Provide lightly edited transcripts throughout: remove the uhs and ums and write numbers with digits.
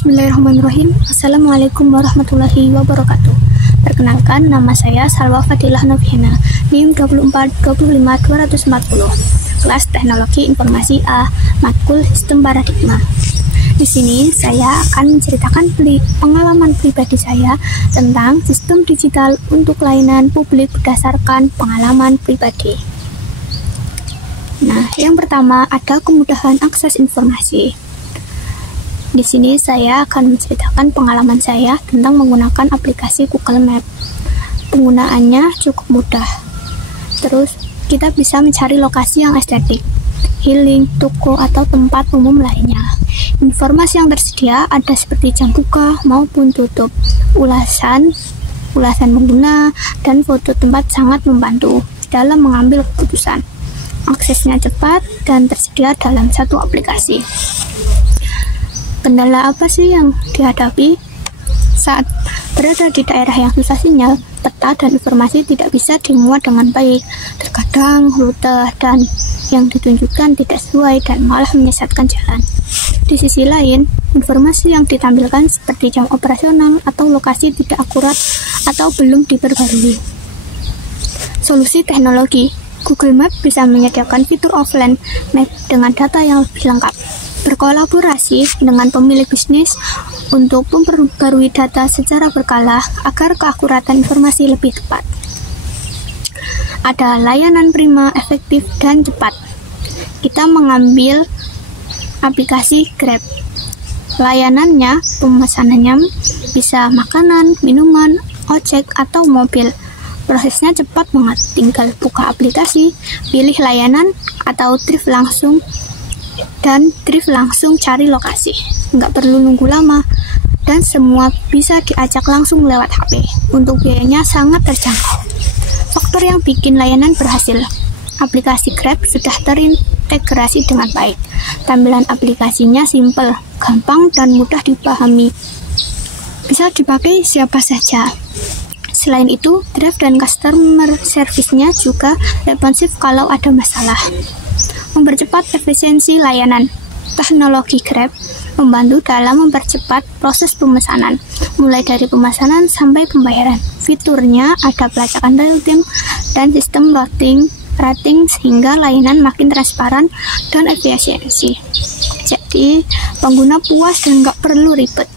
Bismillahirrahmanirrahim. Assalamualaikum warahmatullahi wabarakatuh. Perkenalkan, nama saya Salwa Fadilah Novena, NIM 2425240, kelas Teknologi Informasi A, Matkul Sistem Paradigma. Di sini saya akan menceritakan pengalaman pribadi saya tentang sistem digital untuk layanan publik berdasarkan pengalaman pribadi. Nah, yang pertama ada kemudahan akses informasi. Di sini saya akan menceritakan pengalaman saya tentang menggunakan aplikasi Google Map. Penggunaannya cukup mudah. Terus kita bisa mencari lokasi yang estetik, healing, toko, atau tempat umum lainnya. Informasi yang tersedia ada seperti jam buka maupun tutup, ulasan pengguna, dan foto tempat sangat membantu dalam mengambil keputusan. Aksesnya cepat dan tersedia dalam satu aplikasi. Kendala apa sih yang dihadapi saat berada di daerah yang susah sinyal? Peta dan informasi tidak bisa dimuat dengan baik. Terkadang rute dan yang ditunjukkan tidak sesuai dan malah menyesatkan jalan. Di sisi lain, informasi yang ditampilkan seperti jam operasional atau lokasi tidak akurat atau belum diperbarui. Solusi teknologi Google Map bisa menyediakan fitur offline map dengan data yang lebih lengkap. Berkolaborasi dengan pemilik bisnis untuk memperbarui data secara berkala agar keakuratan informasi lebih tepat. Ada layanan prima, efektif, dan cepat. Kita mengambil aplikasi Grab. Layanannya, pemesanannya bisa makanan, minuman, ojek, atau mobil. Prosesnya cepat banget, tinggal buka aplikasi, pilih layanan, atau drive langsung cari lokasi. Nggak perlu nunggu lama, dan semua bisa diajak langsung lewat HP. Untuk biayanya sangat terjangkau. Faktor yang bikin layanan berhasil, aplikasi Grab sudah terintegrasi dengan baik. Tampilan aplikasinya simple, gampang, dan mudah dipahami. Bisa dipakai siapa saja. Selain itu, Drive dan customer service-nya juga responsif kalau ada masalah. Mempercepat efisiensi layanan. Teknologi Grab membantu dalam mempercepat proses pemesanan, mulai dari pemesanan sampai pembayaran. Fiturnya ada pelacakan real-time dan sistem rating sehingga layanan makin transparan dan efisiensi. Jadi, pengguna puas dan nggak perlu ribet.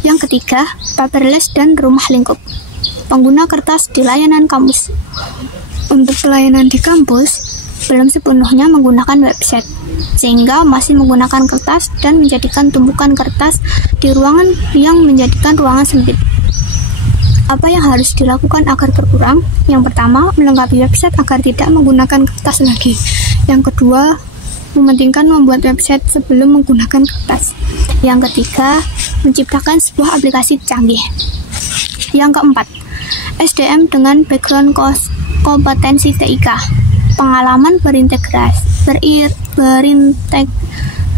Yang ketiga, paperless dan rumah lingkup. Pengguna kertas di layanan kampus. Untuk pelayanan di kampus, belum sepenuhnya menggunakan website, sehingga masih menggunakan kertas dan menjadikan tumpukan kertas di ruangan yang menjadikan ruangan sempit. Apa yang harus dilakukan agar berkurang? Yang pertama, melengkapi website agar tidak menggunakan kertas lagi. Yang kedua, mementingkan membuat website sebelum menggunakan kertas. Yang ketiga, menciptakan sebuah aplikasi canggih. Yang keempat, SDM dengan background kompetensi TIK. Pengalaman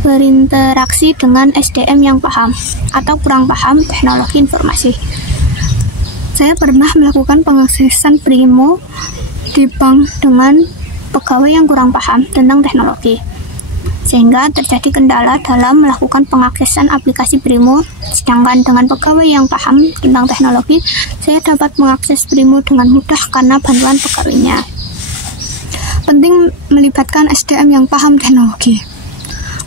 berinteraksi dengan SDM yang paham atau kurang paham teknologi informasi. Saya pernah melakukan pengaksesan Brimo di bank dengan pegawai yang kurang paham tentang teknologi, sehingga terjadi kendala dalam melakukan pengaksesan aplikasi Brimo. Sedangkan dengan pegawai yang paham tentang teknologi, saya dapat mengakses Brimo dengan mudah karena bantuan pegawainya. Penting melibatkan SDM yang paham teknologi.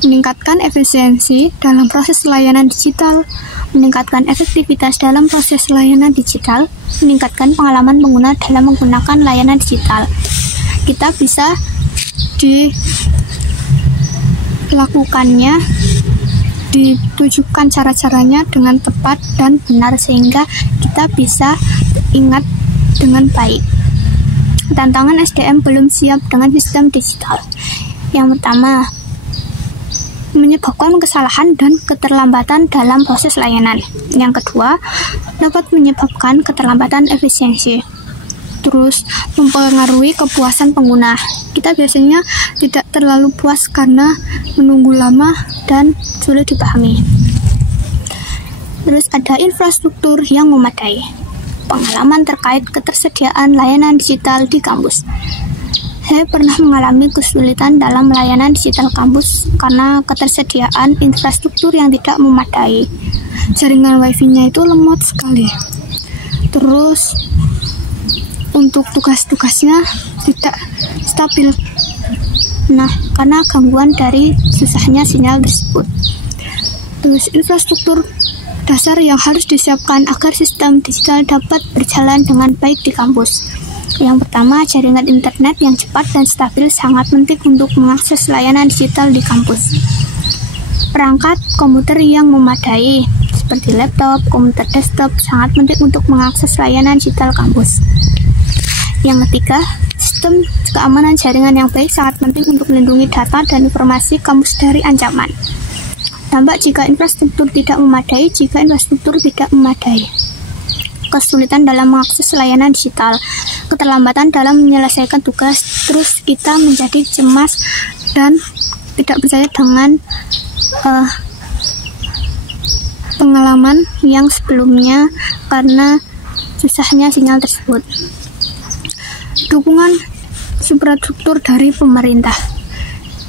Meningkatkan efisiensi dalam proses layanan digital, meningkatkan efektivitas dalam proses layanan digital, meningkatkan pengalaman pengguna dalam menggunakan layanan digital. Kita bisa ditujukan cara-caranya dengan tepat dan benar sehingga kita bisa ingat dengan baik. Tantangan SDM belum siap dengan sistem digital. Yang pertama, menyebabkan kesalahan dan keterlambatan dalam proses layanan. Yang kedua, dapat menyebabkan keterlambatan efisiensi. Terus, mempengaruhi kepuasan pengguna. Kita biasanya tidak terlalu puas karena menunggu lama dan sulit dipahami. Terus ada infrastruktur yang memadai. Pengalaman terkait ketersediaan layanan digital di kampus. Saya pernah mengalami kesulitan dalam layanan digital kampus karena ketersediaan infrastruktur yang tidak memadai. Jaringan wifi-nya itu lemot sekali. Terus untuk tugas-tugasnya tidak stabil. Nah, karena gangguan dari susahnya sinyal tersebut. Terus infrastruktur dasar yang harus disiapkan agar sistem digital dapat berjalan dengan baik di kampus. Yang pertama, jaringan internet yang cepat dan stabil sangat penting untuk mengakses layanan digital di kampus. Perangkat komputer yang memadai, seperti laptop, komputer desktop, sangat penting untuk mengakses layanan digital kampus. Yang ketiga, sistem keamanan jaringan yang baik sangat penting untuk melindungi data dan informasi kampus dari ancaman. Dampak jika infrastruktur tidak memadai, kesulitan dalam mengakses layanan digital, keterlambatan dalam menyelesaikan tugas, terus kita menjadi cemas dan tidak percaya dengan pengalaman yang sebelumnya karena susahnya sinyal tersebut. Dukungan infrastruktur dari pemerintah.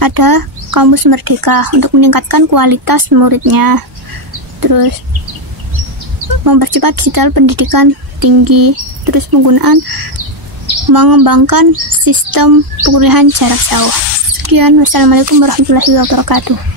Ada Kampus Merdeka untuk meningkatkan kualitas muridnya, terus mempercepat digital pendidikan tinggi, terus mengembangkan sistem perkuliahan jarak jauh. Sekian, wassalamualaikum warahmatullahi wabarakatuh.